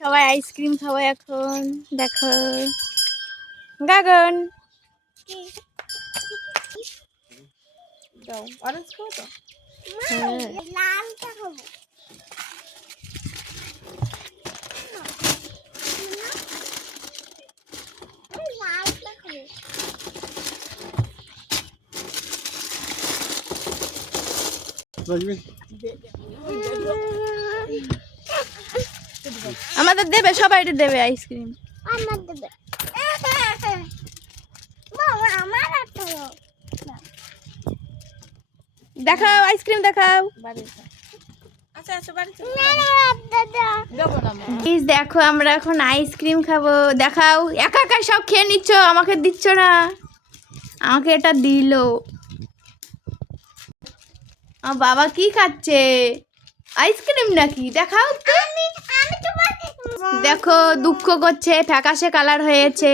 সবাই আইসক্রিম খাব এখন দেখো। গাগন অরেঞ্জ খাব তো হ্যাঁ। লালটা খাব আমি লালটা খাব আমাদের দেবে সবাই দেবে আইসক্রিম আমার দেবে। দেখাও আইসক্রিম দেখাও। আচ্ছা আচ্ছা প্লিজ দেখো আমরা এখন আইসক্রিম খাব। দেখাও একা একা সব খেয়ে নিচ্ছ আমাকে দিচ্ছ না। আমাকে এটা দিল। আমার বাবা কি খাচ্ছে? আইসক্রিম নাকি? দেখাও তো। দেখো দুঃখ করছে ফ্যাকাশে কালার হয়েছে।